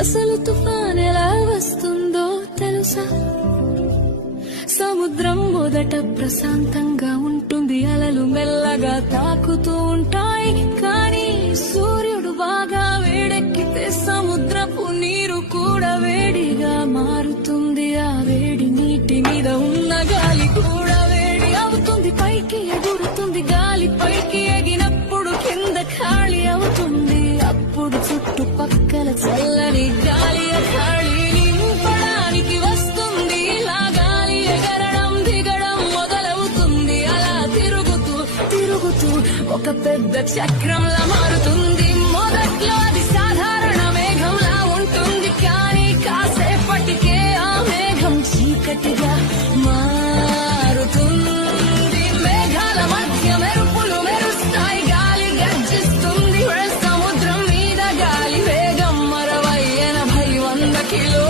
అసలు తుఫాన్ ఎలా వస్తుందో తెలుసా? సముద్రం మొదట ప్రశాంతంగా ఉంటుంది, అలలు మెల్లగా తాకుతూ ఉంటాయి. కానీ సూర్యుడు బాగా వేడెక్కితే సముద్రపు నీరు కూడా వేడిగా మారుతుంది. ఆ వేడి నీటి మీద ఉన్న గాలి కూడా వేడి అవుతుంది, పైకి ఎగురుతుంది. గాలి పైకి ఎగినప్పుడు కింద ఖాళీ అవుతుంది. అప్పుడు చుట్టుపక్కల చల్లని గాలి ఖాళీ నింపడానికి వస్తుంది. ఇలా గాలి ఎగరడం దిగడం మొదలవుతుంది. అలా తిరుగుతూ తిరుగుతూ ఒక పెద్ద చక్రంలా మారుతుంది. మొదట్లో అది సాధారణ మేఘంలా ఉంటుంది, కానీ కాసేపటికే ఆ మేఘం చీకటిగా మారుతుంది. మేఘాల మధ్య మెరుపులు మెరుస్తాయి, గాలి గర్జిస్తుంది. సముద్రం మీద గాలి వేగం 60-80-100 కిలో